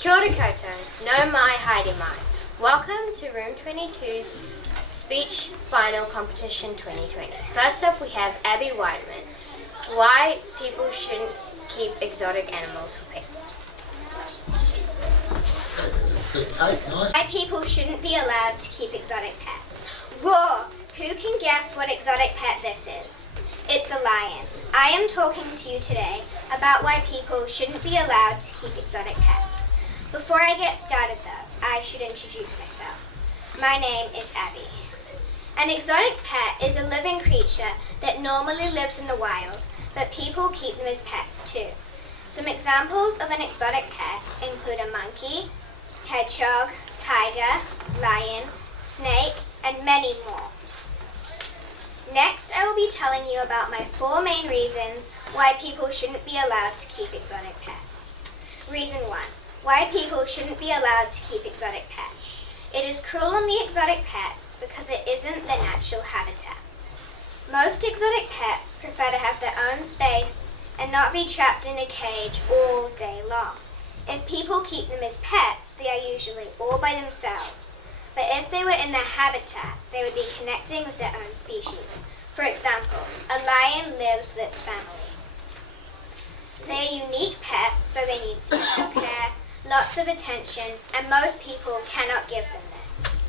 Kia ora koutou, no mai haere mai. Welcome to Rm22's Speech Final Competition 2020. First up we have Abby Weidman. Why people shouldn't keep exotic animals for pets. That's a good take, nice. Why people shouldn't be allowed to keep exotic pets. Roar! Who can guess what exotic pet this is? It's a lion. I am talking to you today about why people shouldn't be allowed to keep exotic pets. Before I get started though, I should introduce myself. My name is Abby. An exotic pet is a living creature that normally lives in the wild, but people keep them as pets too. Some examples of an exotic pet include a monkey, hedgehog, tiger, lion, snake, and many more. Next, I will be telling you about my 4 main reasons why people shouldn't be allowed to keep exotic pets. Reason 1. Why people shouldn't be allowed to keep exotic pets. It is cruel on the exotic pets because it isn't their natural habitat. Most exotic pets prefer to have their own space and not be trapped in a cage all day long. If people keep them as pets, they are usually all by themselves. But if they were in their habitat, they would be connecting with their own species. For example, a lion lives with its family. They are unique pets, so they need special care, lots of attention, and most people cannot give them this.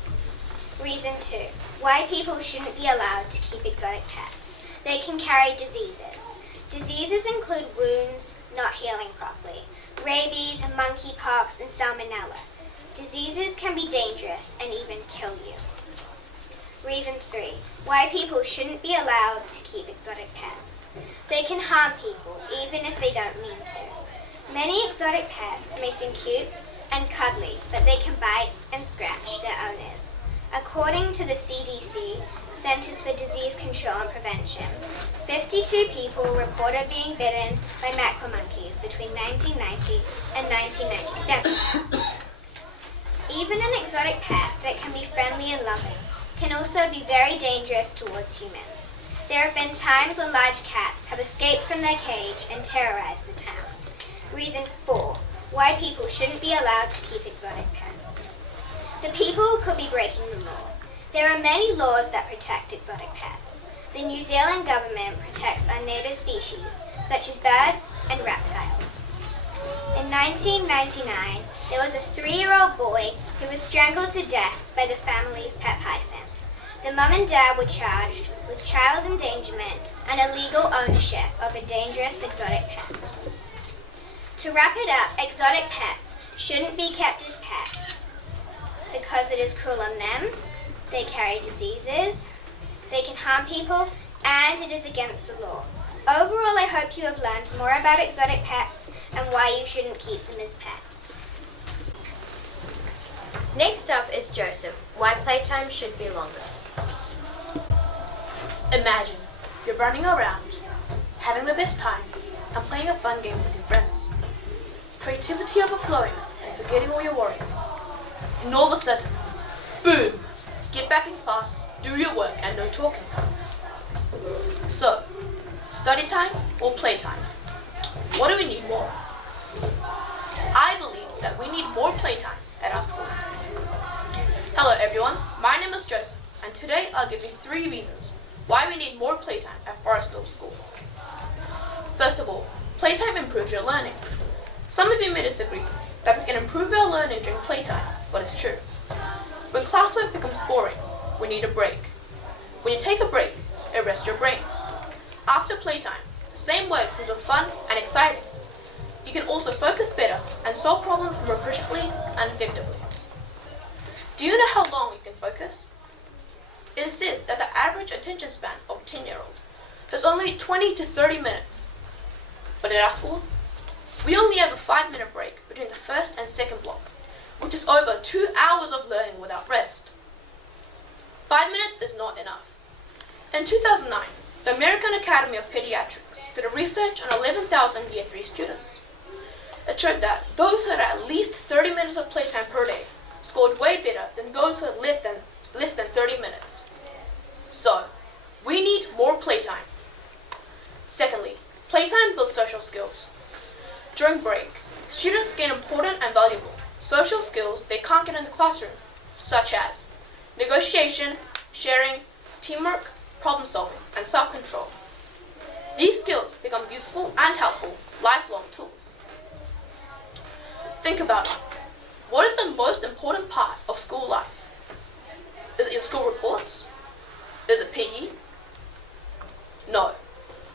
Reason 2. Why people shouldn't be allowed to keep exotic pets. They can carry diseases. Diseases include wounds not healing properly, rabies, monkeypox, and salmonella. Diseases can be dangerous and even kill you. Reason 3. Why people shouldn't be allowed to keep exotic pets. They can harm people, even if they don't mean to. Many exotic pets may seem cute and cuddly, but they can bite and scratch their owners. According to the CDC, Centers for Disease Control and Prevention, 52 people were reported being bitten by mackerel monkeys between 1990 and 1997. Even an exotic pet that can be friendly and loving can also be very dangerous towards humans. There have been times when large cats have escaped from their cage and terrorized the town. Reason 4. Why people shouldn't be allowed to keep exotic pets. The people could be breaking the law. There are many laws that protect exotic pets. The New Zealand government protects our native species, such as birds and reptiles. In 1999, there was a 3-year-old boy who was strangled to death by the family's pet python. The mum and dad were charged with child endangerment and illegal ownership of a dangerous exotic pet. To wrap it up, exotic pets shouldn't be kept as pets because it is cruel on them, they carry diseases, they can harm people, and it is against the law. Overall, I hope you have learned more about exotic pets and why you shouldn't keep them as pets. Next up is Joseph. Why playtime should be longer. Imagine you're running around, having the best time, and playing a fun game with your friends. Creativity overflowing and forgetting all your worries. And all of a sudden, boom! Get back in class, do your work, and no talking. So, study time or playtime? What do we need more? I believe that we need more playtime at our school. Hello everyone, my name is Joseph, and today I'll give you 3 reasons why we need more playtime at Forestdale School. First of all, playtime improves your learning. Some of you may disagree that we can improve our learning during playtime, but it's true. When classwork becomes boring, we need a break. When you take a break, it rests your brain. After playtime, the same work becomes fun and exciting. You can also focus better and solve problems more efficiently and effectively. Do you know how long you can focus? It is said that the average attention span of a 10-year-old is only 20 to 30 minutes. But at our school, we only have a 5-minute break between the first and second block, which is over 2 hours of learning without rest. 5 minutes is not enough. In 2009, the American Academy of Pediatrics did a research on 11,000 Year 3 students. It showed that those who had at least 30 minutes of playtime per day scored way better than those who had less than 30 minutes. So, we need more playtime. Secondly, playtime builds social skills. During break, students gain important and valuable social skills they can't get in the classroom, such as negotiation, sharing, teamwork, problem solving, and self-control. These skills become useful and helpful lifelong tools. Think about it. What is the most important part of school life? Is it your school reports? Is it PE? No.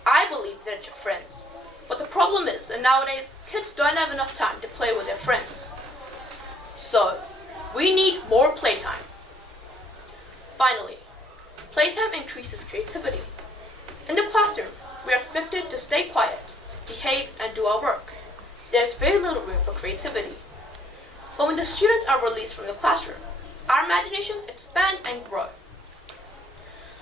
I believe that it's your friends. But the problem is that nowadays, kids don't have enough time to play with their friends. So, we need more playtime. Finally, playtime increases creativity. In the classroom, we are expected to stay quiet, behave, and do our work. There's very little room for creativity. But when the students are released from the classroom, our imaginations expand and grow.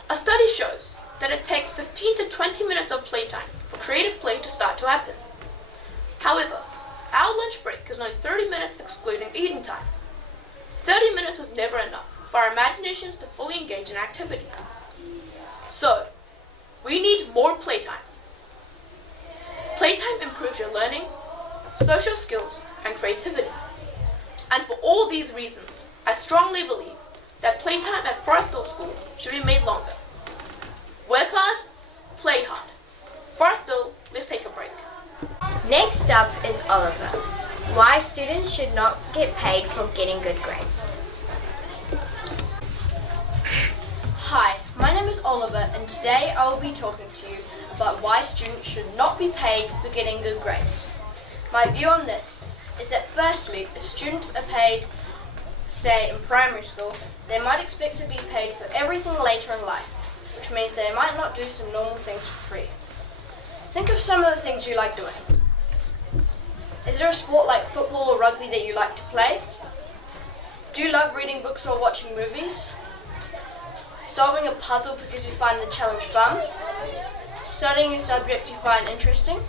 A study shows that it takes 15 to 20 minutes of playtime for creative play to start to happen. However, our lunch break is only 30 minutes excluding eating time. 30 minutes was never enough for our imaginations to fully engage in activity. So, we need more playtime. Playtime improves your learning, social skills, and creativity. And for all these reasons, I strongly believe that playtime at Forestall School should be made longer. Work hard, play hard. Forestall, let's take a break. Next up is Oliver. Why students should not get paid for getting good grades. Hi, my name is Oliver and today I will be talking to you about why students should not be paid for getting good grades. My view on this is that firstly, if students are paid, say in primary school, they might expect to be paid for everything later in life, which means they might not do some normal things for free. Think of some of the things you like doing. Is there a sport like football or rugby that you like to play? Do you love reading books or watching movies? Solving a puzzle because you find the challenge fun? Studying a subject you find interesting?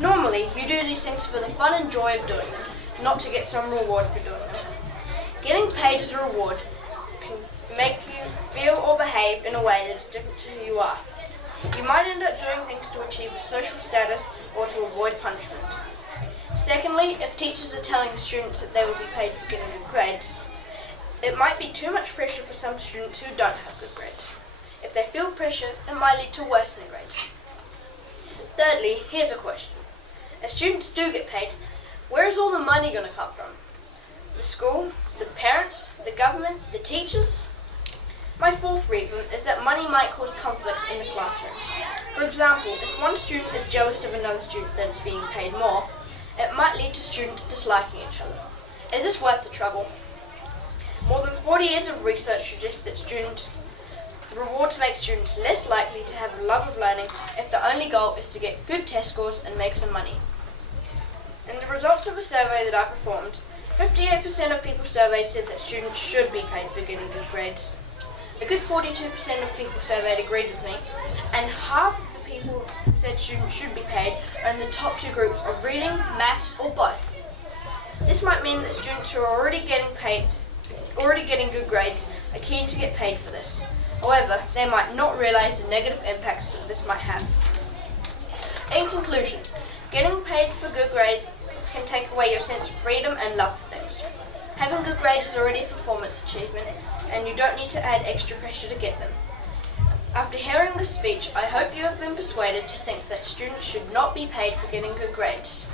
Normally, you do these things for the fun and joy of doing them, not to get some reward for doing them. Getting paid as a reward can make you feel or behave in a way that is different to who you are. You might end up doing things to achieve a social status or to avoid punishment. Secondly, if teachers are telling students that they will be paid for getting good grades, it might be too much pressure for some students who don't have good grades. If they feel pressure, it might lead to worsening grades. Thirdly, here's a question. If students do get paid, where is all the money going to come from? The school, the parents, the government, the teachers? My fourth reason is that money might cause conflict in the classroom. For example, if one student is jealous of another student that is being paid more, it might lead to students disliking each other. Is this worth the trouble? More than 40 years of research suggests that rewards make students less likely to have a love of learning if the only goal is to get good test scores and make some money. In the results of a survey that I performed, 58% of people surveyed said that students should be paid for getting good grades. A good 42% of people surveyed agreed with me, and half of the people who said students should be paid are in the top two groups of reading, maths, or both. This might mean that students who are already getting good grades are keen to get paid for this. However, they might not realise the negative impacts that this might have. In conclusion, getting paid for good grades can take away your sense of freedom and love for things. Having good grades is already a performance achievement, and you don't need to add extra pressure to get them. After hearing this speech, I hope you have been persuaded to think that students should not be paid for getting good grades.